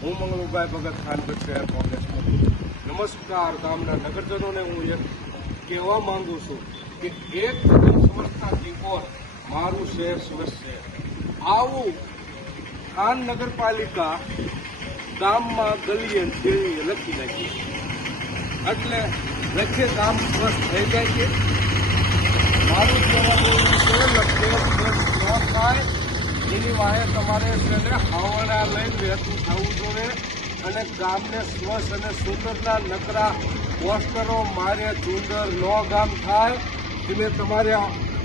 હું મંગળભાઈ ભગત ખાનગઢ શહેર કોંગ્રેસ પ્રમુખ. નમસ્કાર ગામના નગરજનોને હું એક કહેવા માંગુ છું કે એક કદમ સમજતાથી ઓર મારું શહેર સુરત શહેર આવું ખાન નગરપાલિકા ગામમાં ગલીએ ને શેરીએ લખી નાખી એટલે લખે કામ સ્વસ્થ થઈ જાય છે મારું કહેવાનું એવું છે લખે સ્વસ્થ ન થાય એની વાહે તમારે છે ને હાવડા લઈને વહેતું થવું જોઈએ અને ગામને સ્વસ્થ અને સુંદરના નકરા પોસ્ટરો મારે સુંદર નો ગામ થાય. એટલે તમારે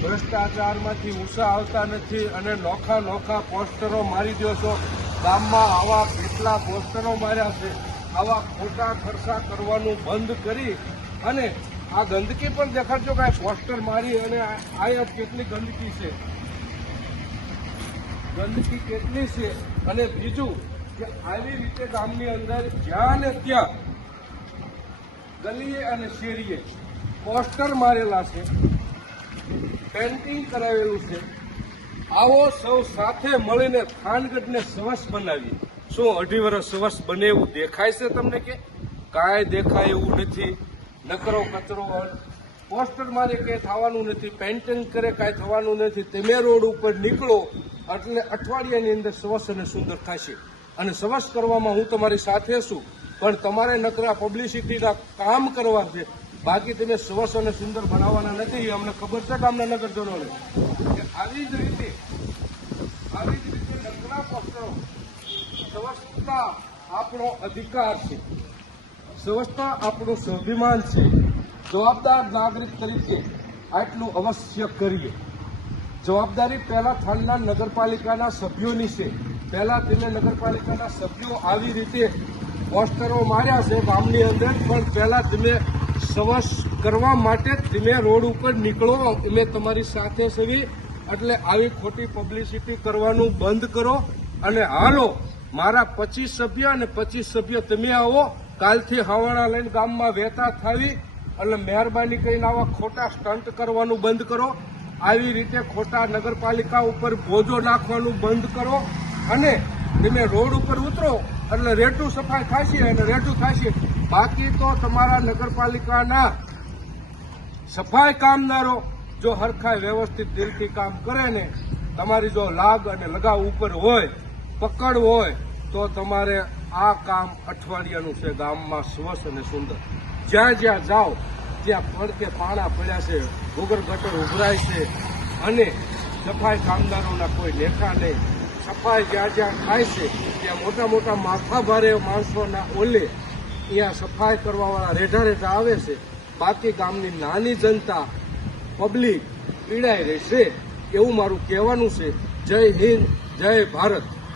ભ્રષ્ટાચારમાંથી ઉષા આવતા નથી અને નોખા નોખા પોસ્ટરો મારી દો છો. ગામમાં આવા કેટલા પોસ્ટરો માર્યા છે? આવા ખોટા ખર્ચા કરવાનું બંધ કરી અને આ ગંદકી પણ દેખાડજો કે પોસ્ટર મારી અને આ કેટલી ગંદકી છે. ગંદકી કેટલી છે? અને બીજું કે આવી રીતે ગામની અંદર જ્યાં ને ત્યાં ગલીએ અને શેરીએ પોસ્ટર મારેલા છે પેન્ટિંગ કરાવેલું છે. આવો સૌ સાથે મળીને થાનગઢને સરસ બનાવીએ. શું અઢી વર્ષ સરસ બને એવું દેખાય છે તમને કે? કાંઈ દેખાય એવું નથી. નકરો કચરો પોસ્ટર મારે કંઈ થવાનું નથી. પેન્ટિંગ કરે કાંઈ થવાનું નથી. તમે રોડ ઉપર નીકળો. એટલે અઠવાડિયાની અંદર સ્વસ્થ અને સુંદર થશે. અને સ્વસ્થ કરવામાં હું તમારી સાથે છું, પણ તમારે નકરા પબ્લિસિટીના કામ કરવા છે. બાકી તમે સ્વસ્થ અને સુંદર બનાવવાના નથી, અમને ખબર છે ગામના નગરજનોને. આવી જ રીતે, આવી જ રીતે નકરા પક્ષો સ્વસ્થતા આપણો અધિકાર છે. સ્વસ્થતા આપણું સ્વાભિમાન છે. જવાબદાર નાગરિક તરીકે આટલું અવશ્ય કરીએ. જવાબદારી પહેલા થાનના નગરપાલિકાના સભ્યોની છે. પહેલા તેને નગરપાલિકાના સભ્યો આવી રીતે પોસ્ટરો માર્યા છે ગામની અંદર, પણ પહેલા તમે સવસ કરવા માટે તમે રોડ ઉપર નીકળો, અમે તમારી સાથે સવી એટલે આવી ખોટી પબ્લિસિટી કરવાનું બંધ કરો. અને હાલો, મારા પચીસ સભ્ય અને પચીસ સભ્ય તમે આવો. કાલથી હવાણા લઈને ગામમાં વહેતા થાવી. એટલે મહેરબાની કરીને આવા ખોટા સ્ટન્ટ કરવાનું બંધ કરો. આવી રીતે ખોટા નગરપાલિકા ઉપર બોજો નાખવાનું બંધ કરો અને તમે રોડ ઉપર ઉતરો એટલે રેટું સફાઈ થશે અને રેટું થશે બાકી તો તમારા નગરપાલિકાના સફાઈ કામદારો જો હરખાય વ્યવસ્થિત દિલથી કામ કરે ને, તમારી જો લાગ અને લગાવ ઉપર હોય, પકડ હોય, તો તમારે આ કામ અઠવાડિયાનું છે ગામમાં સ્વસ્થ અને સુંદર. જ્યાં જ્યાં જાઓ ત્યાં પડકે પાણા પડ્યા છે ભૂગર ગટર ઉભરાય છે અને સફાઈ કામદારોના કોઈ લેખા નહીં. સફાઈ જ્યાં જ્યાં થાય છે, ત્યાં મોટા મોટા માથા ભારે માણસોના ઓલે અહીંયા સફાઈ કરવાવાળા રેઢા રેઢા આવે છે. બાકી ગામની નાની જનતા પબ્લિક પીડાઈ રહેશે એવું મારું કહેવાનું છે. જય હિન્દ, જય ભારત.